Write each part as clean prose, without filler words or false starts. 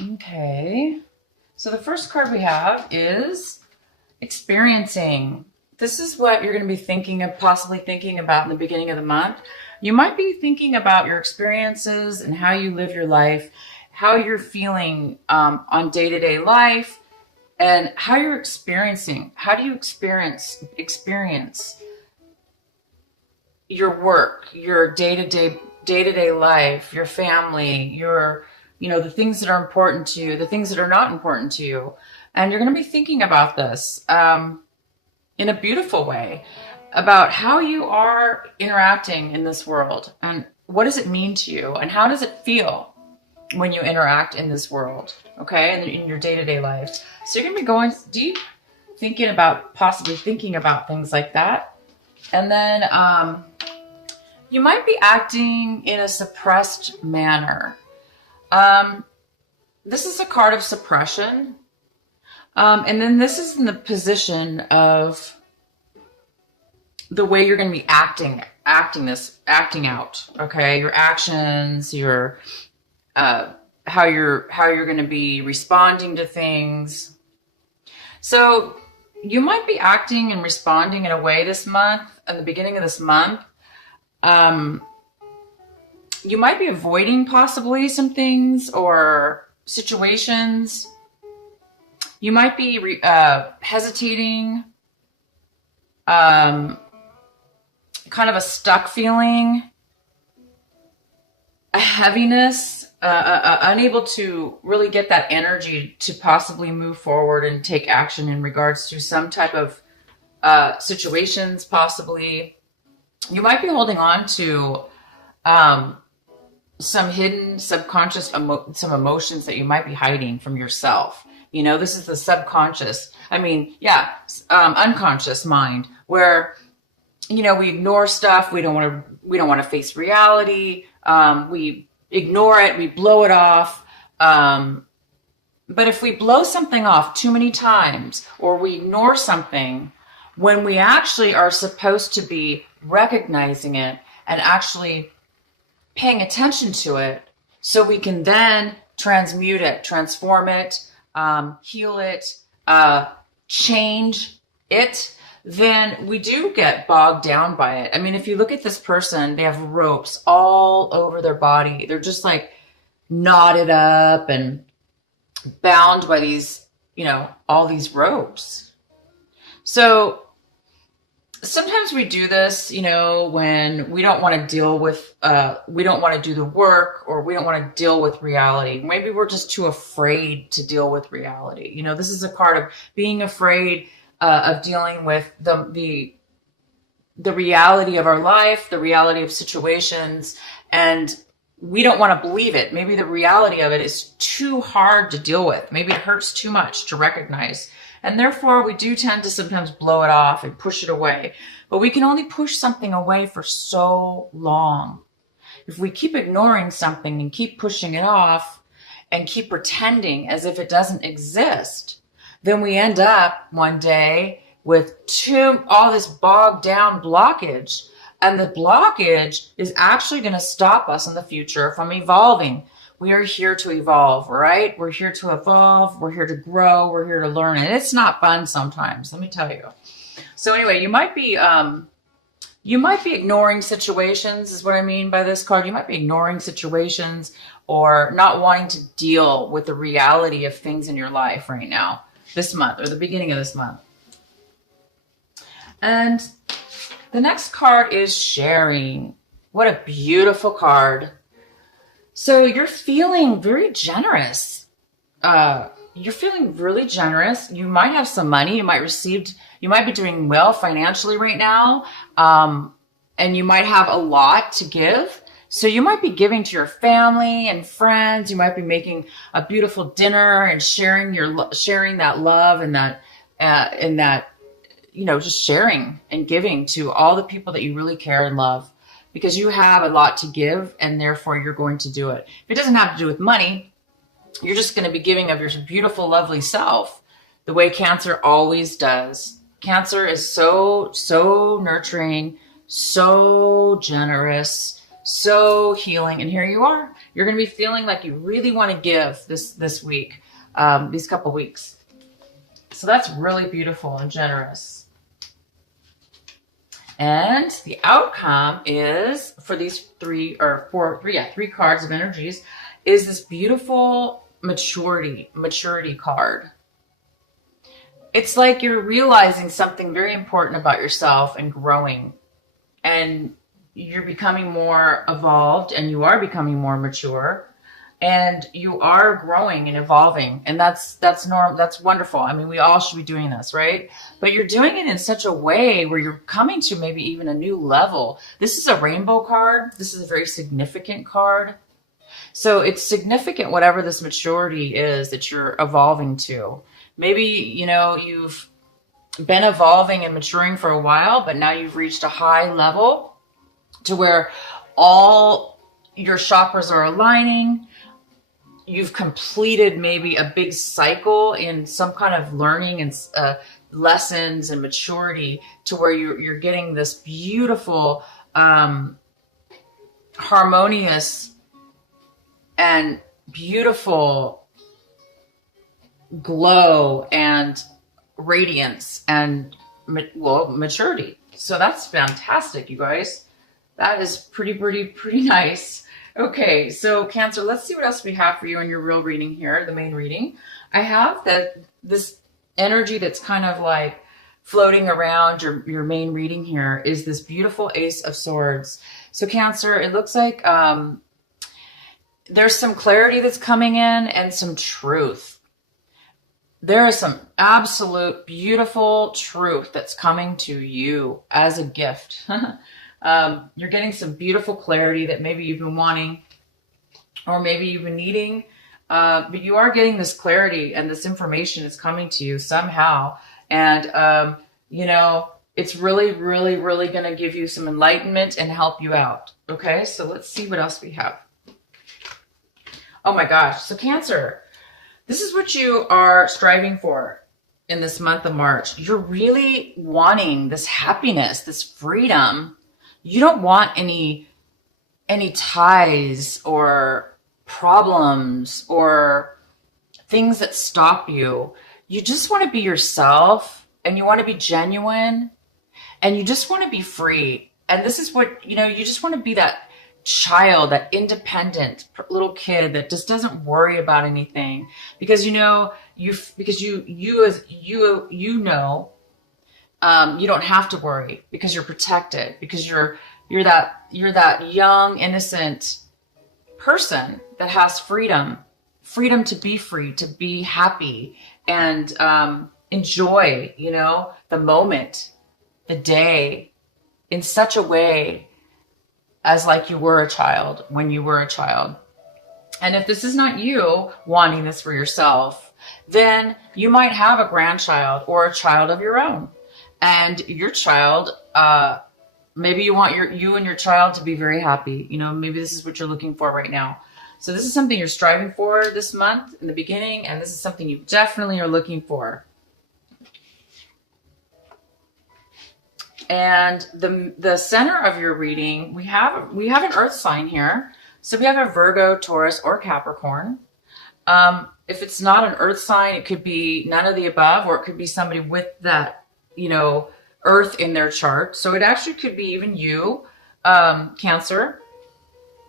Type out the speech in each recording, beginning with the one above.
Okay. So the first card we have is experiencing. This is what you're going to be thinking of, possibly thinking about in the beginning of the month. You might be thinking about your experiences and how you live your life, how you're feeling on day-to-day life, and how you're experiencing. How do you experience your work, your day-to-day life, your family, your the things that are important to you, the things that are not important to you. And you're going to be thinking about this in a beautiful way, about how you are interacting in this world and what does it mean to you and how does it feel when you interact in this world, okay, and in your day-to-day life. So you're going to be going deep, possibly thinking about things like that. And then you might be acting in a suppressed manner. This is a card of suppression. And then this is in the position of the way you're going to be acting out. Okay. Your actions, your, how you're going to be responding to things. So you might be acting and responding in a way this month, at the beginning of this month. You might be avoiding possibly some things or situations. You might be hesitating, kind of a stuck feeling, a heaviness, unable to really get that energy to possibly move forward and take action in regards to some type of situations, possibly. You might be holding on to some hidden subconscious some emotions that you might be hiding from yourself. This is the subconscious. Unconscious mind, where we ignore stuff. We don't want to face reality. We ignore it. We blow it off. But if we blow something off too many times, or we ignore something, when we actually are supposed to be recognizing it and actually paying attention to it, so we can then transmute it, transform it, heal it, change it, then we do get bogged down by it. I mean, if you look at this person, they have ropes all over their body. They're just like knotted up and bound by these, all these ropes. So sometimes we do this, when we don't want to deal with, we don't want to do the work, or we don't want to deal with reality. Maybe we're just too afraid to deal with reality. This is a part of being afraid of dealing with the reality of our life, the reality of situations, and we don't want to believe it. Maybe the reality of it is too hard to deal with. Maybe it hurts too much to recognize. And therefore, we do tend to sometimes blow it off and push it away. But we can only push something away for so long. If we keep ignoring something and keep pushing it off and keep pretending as if it doesn't exist, then we end up one day with all this bogged down blockage. And the blockage is actually going to stop us in the future from evolving. We are here to evolve, right? We're here to evolve. We're here to grow. We're here to learn. And it's not fun sometimes, let me tell you. So anyway, you might be ignoring situations, is what I mean by this card. You might be ignoring situations or not wanting to deal with the reality of things in your life right now, this month, or the beginning of this month. And the next card is sharing. What a beautiful card. So you're feeling very generous. You're feeling really generous. You might have some money. You might be doing well financially right now. And you might have a lot to give. So you might be giving to your family and friends. You might be making a beautiful dinner and sharing that love and that, just sharing and giving to all the people that you really care and love, because you have a lot to give and therefore you're going to do it. If it doesn't have to do with money, you're just going to be giving of your beautiful, lovely self, the way Cancer always does. Cancer is so nurturing, so generous, so healing. And here you are You're going to be feeling like you really want to give this week, these couple weeks. So that's really beautiful and generous. And the outcome is for these three cards of energies is this beautiful maturity card. It's like you're realizing something very important about yourself and growing, and you're becoming more evolved, and you are becoming more mature, and you are growing and evolving. And that's normal. That's wonderful. I mean, we all should be doing this, right? But you're doing it in such a way where you're coming to maybe even a new level. This is a rainbow card. This is a very significant card. So it's significant, whatever this maturity is that you're evolving to. Maybe, you know, you've been evolving and maturing for a while, but now you've reached a high level to where all your chakras are aligning. You've completed maybe a big cycle in some kind of learning and lessons and maturity, to where you're getting this beautiful, harmonious and beautiful glow and radiance and, well, maturity. So that's fantastic, you guys. That is pretty nice. Okay, so Cancer, let's see what else we have for you in your real reading here, the main reading. I have this energy that's kind of like floating around your main reading here is this beautiful Ace of Swords. So Cancer, it looks like there's some clarity that's coming in and some truth. There is some absolute beautiful truth that's coming to you as a gift. You're getting some beautiful clarity that maybe you've been wanting, or maybe you've been needing, but you are getting this clarity, and this information is coming to you somehow. And, you know, it's really going to give you some enlightenment and help you out. Okay, so let's see what else we have. Oh my gosh. So Cancer, this is what you are striving for in this month of March. You're really wanting this happiness, this freedom. You don't want any ties or problems or things that stop you. You just want to be yourself, and you want to be genuine, and you just want to be free. And this is what, you know, you just want to be that child, that independent little kid that just doesn't worry about anything, because you know you don't have to worry, because you're protected, because you're that young innocent person that has freedom to be free, to be happy, and enjoy, you know, the moment, the day, in such a way as like you were a child when you were a child. And if this is not you wanting this for yourself, then you might have a grandchild or a child of your own. And your child, maybe you want you and your child to be very happy. You know, maybe this is what you're looking for right now. So this is something you're striving for this month in the beginning, and this is something you definitely are looking for. And the center of your reading, we have an earth sign here. So we have a Virgo, Taurus, or Capricorn. If it's not an earth sign, it could be none of the above, or it could be somebody with that, you know, earth in their chart. So it actually could be even you, Cancer.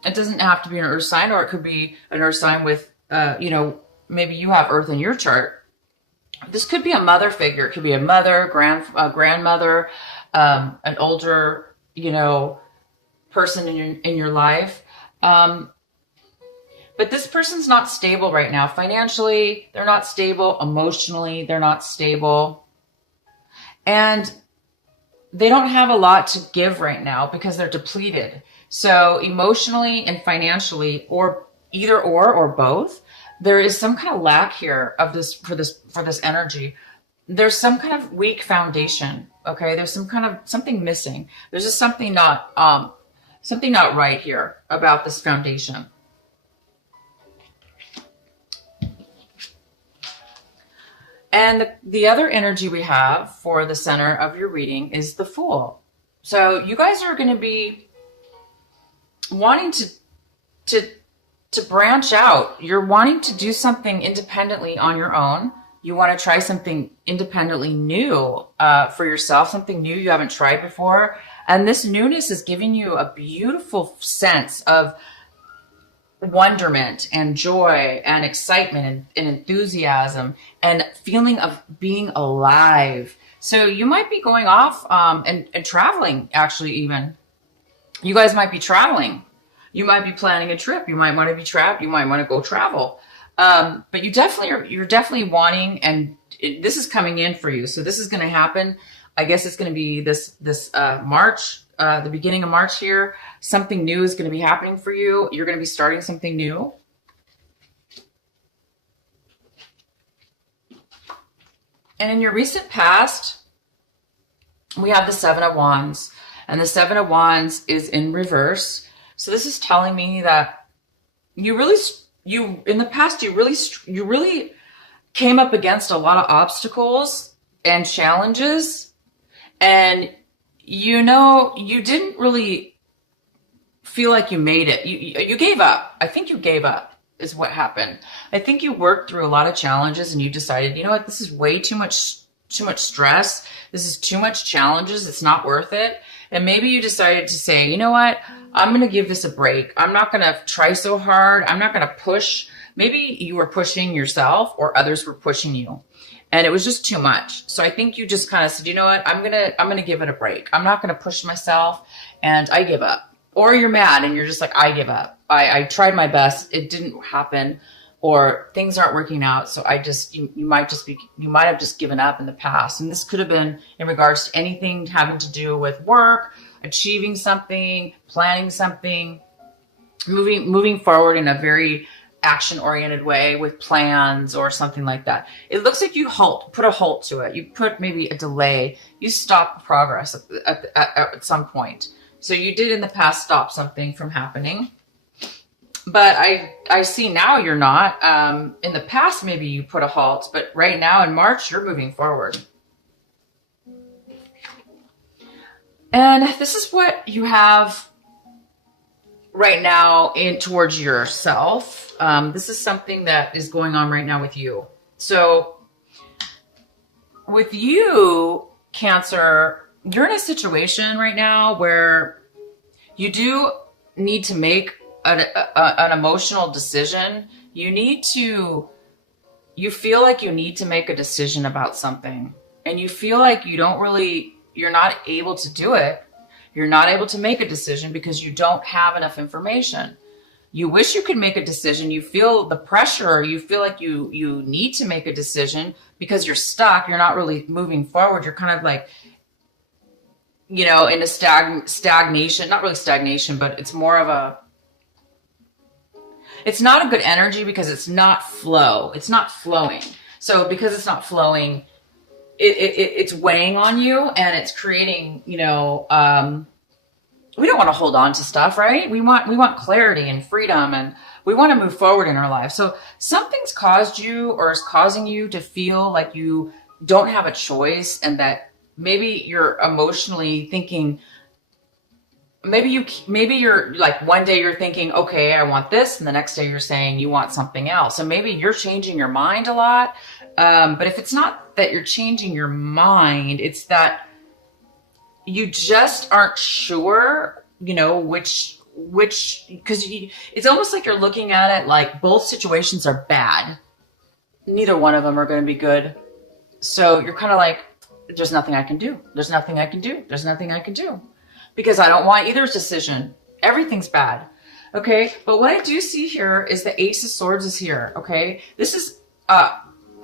It doesn't have to be an earth sign, or it could be an earth sign with, you know, maybe you have earth in your chart. This could be a mother figure. It could be a mother, grandmother, an older, you know, person in your life. But this person's not stable right now. Financially, they're not stable. Emotionally, they're not stable. And they don't have a lot to give right now because they're depleted. So emotionally and financially, or either or both, there is some kind of lack here of this for this energy. There's some kind of weak foundation. Okay, there's something missing. There's just something not right here about this foundation. And the other energy we have for the center of your reading is the Fool. So you guys are going to be wanting to to branch out. You're wanting to do something independently on your own. You want to try something independently new for yourself, something new you haven't tried before. And this newness is giving you a beautiful sense of wonderment and joy and excitement and enthusiasm and feeling of being alive. So you might be going off and traveling, actually, even. You guys might be traveling. You might be planning a trip. You might want to be trapped. You might want to go travel. But you're definitely wanting, and this is coming in for you. So this is going to happen. I guess it's going to be this March, the beginning of March here. Something new is going to be happening for you. You're going to be starting something new. And in your recent past, we have the Seven of Wands, and the Seven of Wands is in reverse. So this is telling me that in the past, you really came up against a lot of obstacles and challenges, and you didn't really feel like you made it. You gave up. I think you gave up is what happened. I think you worked through a lot of challenges and you decided, you know what, this is way too much stress. This is too much challenges. It's not worth it. And maybe you decided to say, you know what, I'm going to give this a break. I'm not going to try so hard. I'm not going to push. Maybe you were pushing yourself or others were pushing you and it was just too much. So I think you just kind of said, you know what, I'm going to give it a break. I'm not going to push myself and I give up. Or you're mad and you're just like, I give up. I tried my best. It didn't happen, or things aren't working out. So you might have just given up in the past. And this could have been in regards to anything having to do with work, achieving something, planning something, moving forward in a very action-oriented way with plans or something like that. It looks like you put a halt to it. You put maybe a delay. You stop progress at some point. So you did in the past stop something from happening. But I see now you're not. In the past, maybe you put a halt, but right now in March, you're moving forward. And this is what you have right now towards yourself. This is something that is going on right now with you. So with you, Cancer, you're in a situation right now where you do need to make an emotional decision. You feel like you need to make a decision about something, and you feel like you're not able to do it. You're not able to make a decision because you don't have enough information. You wish you could make a decision. You feel the pressure. You feel like you need to make a decision because you're stuck. You're not really moving forward. You're kind of like, in a stagnation, not really stagnation, but it's more of it's not a good energy because it's not flow. It's not flowing. So because it's not flowing, it's weighing on you and it's creating, we don't want to hold on to stuff, right? We want clarity and freedom, and we want to move forward in our lives. So something's caused you or is causing you to feel like you don't have a choice, and that maybe you're emotionally thinking, maybe you're like, one day you're thinking, okay, I want this. And the next day you're saying you want something else. So maybe you're changing your mind a lot. But if it's not that you're changing your mind, it's that you just aren't sure, which, because it's almost like you're looking at it like both situations are bad. Neither one of them are going to be good. So you're kind of like, there's nothing I can do. There's nothing I can do. There's nothing I can do. Because I don't want either decision. Everything's bad. Okay. But what I do see here is the Ace of Swords is here. Okay. This is a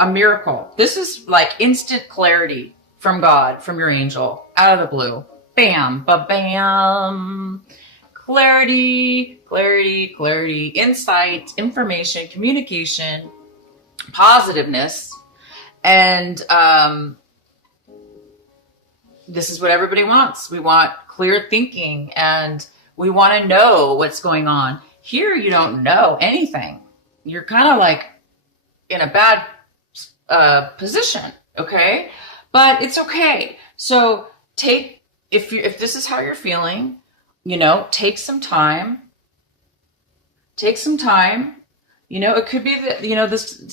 miracle. This is like instant clarity from God, from your angel, out of the blue. Bam, ba-bam. Clarity, clarity, clarity, insight, information, communication, positiveness. And this is what everybody wants. We want clear thinking, and we want to know what's going on. Here, you don't know anything. You're kind of like in a bad position, okay? But it's okay. So if this is how you're feeling, take some time Take some time. You know, it could be that, you know, this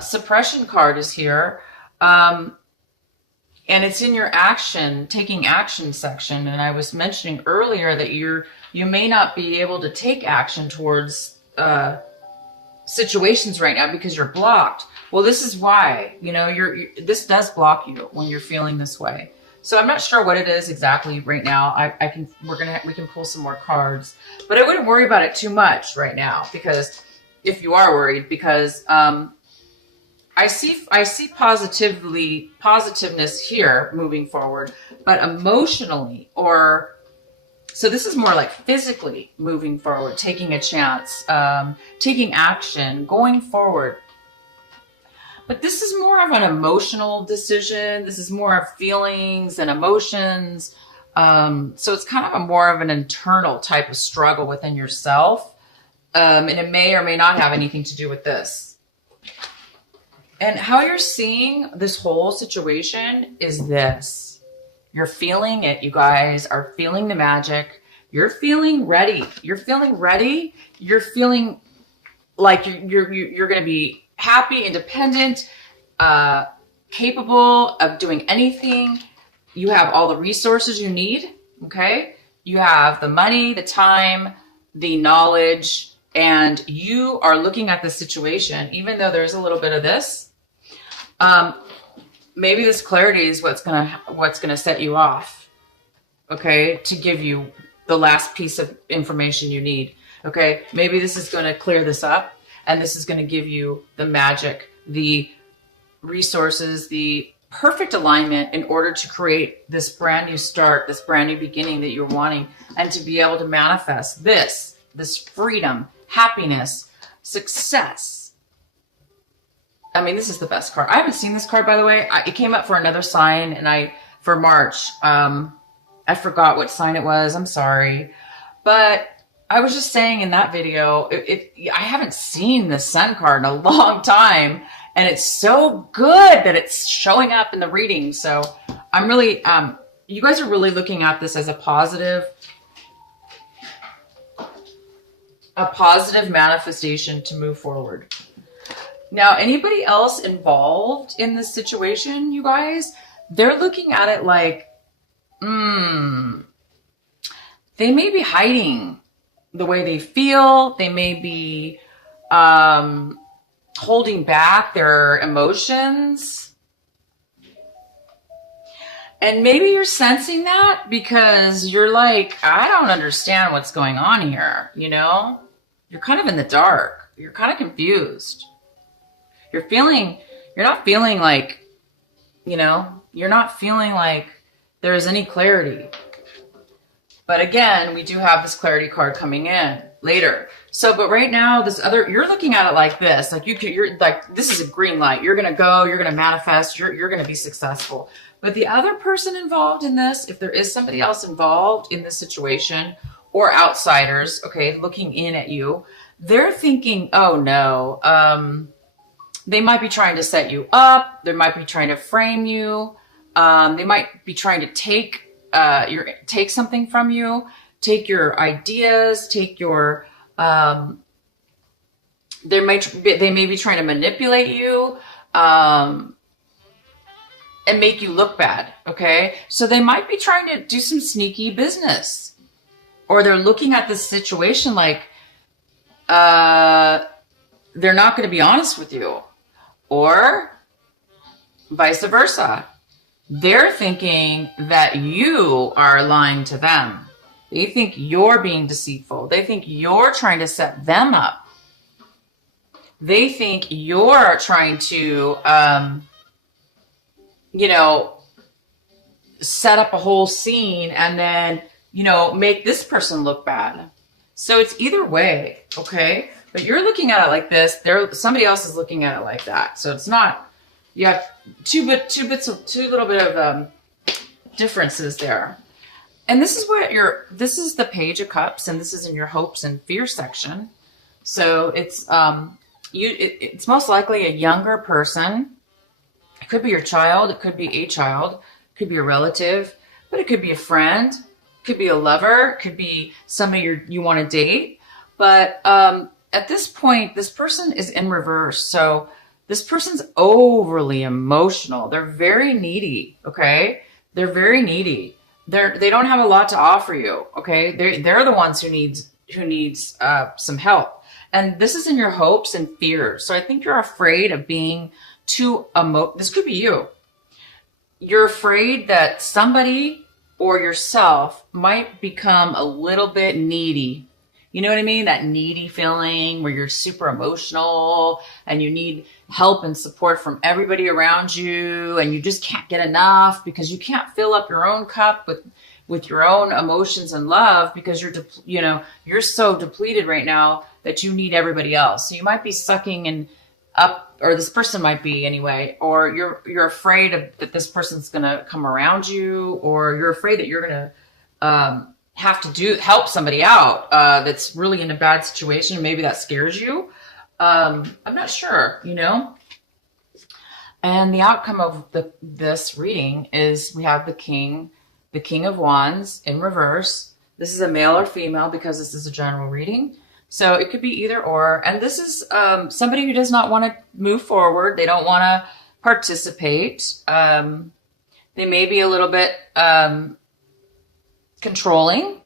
suppression card is here. And it's in your taking action section. And I was mentioning earlier that you may not be able to take action towards situations right now because you're blocked. Well, this is why, you know, this does block you when you're feeling this way. So I'm not sure what it is exactly right now. We can pull some more cards, but I wouldn't worry about it too much right now, because if you are worried, because I see positiveness here moving forward, but emotionally, so this is more like physically moving forward, taking a chance, taking action, going forward. But this is more of an emotional decision. This is more of feelings and emotions. So it's kind of more of an internal type of struggle within yourself. And it may or may not have anything to do with this. And how you're seeing this whole situation is this. You're feeling it. You guys are feeling the magic. You're feeling ready. You're feeling ready. You're feeling like you're going to be happy, independent, capable of doing anything. You have all the resources you need. Okay. You have the money, the time, the knowledge, and you are looking at the situation, even though there's a little bit of this. Maybe this clarity is what's gonna set you off. Okay, to give you the last piece of information you need. Okay, maybe this is going to clear this up, and this is going to give you the magic, the resources, the perfect alignment in order to create this brand new start, this brand new beginning that you're wanting, and to be able to manifest this freedom, happiness, success. I mean, this is the best card. I haven't seen this card, by the way. It came up for another sign, and for March. I forgot what sign it was. I'm sorry. But I was just saying in that video, I haven't seen the Sun card in a long time. And it's so good that it's showing up in the reading. So I'm really, you guys are really looking at this as a positive manifestation to move forward. Now, anybody else involved in this situation, you guys, they're looking at it like, they may be hiding the way they feel. They may be holding back their emotions. And maybe you're sensing that because you're like, I don't understand what's going on here. You know, you're kind of in the dark. You're kind of confused. You're not feeling like, you know, you're not feeling like there's any clarity. But again, we do have this clarity card coming in later. So, but right now, you're looking at it like this, like you're like, this is a green light. You're going to go, you're going to manifest, you're going to be successful. But the other person involved in this, if there is somebody else involved in this situation or outsiders, okay, looking in at you, they're thinking, oh no, they might be trying to set you up. They might be trying to frame you. They might be trying to take something from you, take your ideas, take your, they may be trying to manipulate you, and make you look bad. Okay. So they might be trying to do some sneaky business, or they're looking at this situation like, they're not going to be honest with you, or vice versa. They're thinking that you are lying to them. They think you're being deceitful. They think you're trying to set them up. They think you're trying to, you know, set up a whole scene and then, you know, make this person look bad. So it's either way, okay? But you're looking at it like this. Somebody else is looking at it like that. So it's not. You have two little bit of differences there. And this is this is the Page of Cups, and this is in your hopes and fear section. So it's it's most likely a younger person. It could be your child, it could be a child, it could be a relative, but it could be a friend. Could be a lover, could be somebody you want to date. But at this point, this person is in reverse. So this person's overly emotional. They're very needy. Okay. They're very needy. They don't have a lot to offer you. Okay. They're the ones who needs some help. And this is in your hopes and fears. So I think you're afraid of being too this could be you. You're afraid that somebody or yourself might become a little bit needy. You know what I mean? That needy feeling where you're super emotional and you need help and support from everybody around you, and you just can't get enough because you can't fill up your own cup with your own emotions and love, because you're so depleted right now that you need everybody else. So you might be sucking and up, or this person might be anyway, or you're afraid that this person's going to come around you, or you're afraid that you're going to have to help somebody out that's really in a bad situation. Maybe that scares you. I'm not sure, And the outcome of this reading is we have the King of Wands in reverse. This is a male or female because this is a general reading. So it could be either or. And this is somebody who does not want to move forward. They don't want to participate. They may be a little bit controlling.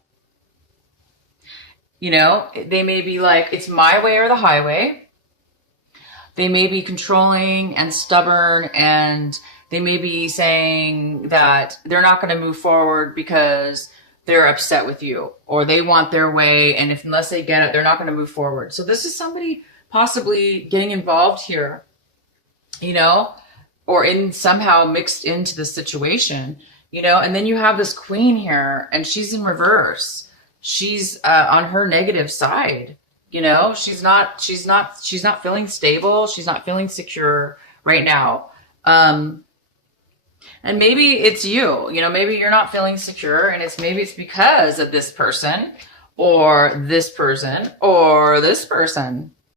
They may be like, it's my way or the highway. They may be controlling and stubborn, and they may be saying that they're not going to move forward because they're upset with you, or they want their way, and unless they get it, they're not going to move forward. So this is somebody possibly getting involved here, or somehow mixed into the situation, and then you have this Queen here, and she's in reverse. She's on her negative side. She's not feeling stable. She's not feeling secure right now. And maybe it's you, maybe you're not feeling secure, and maybe it's because of this person or this person or this person.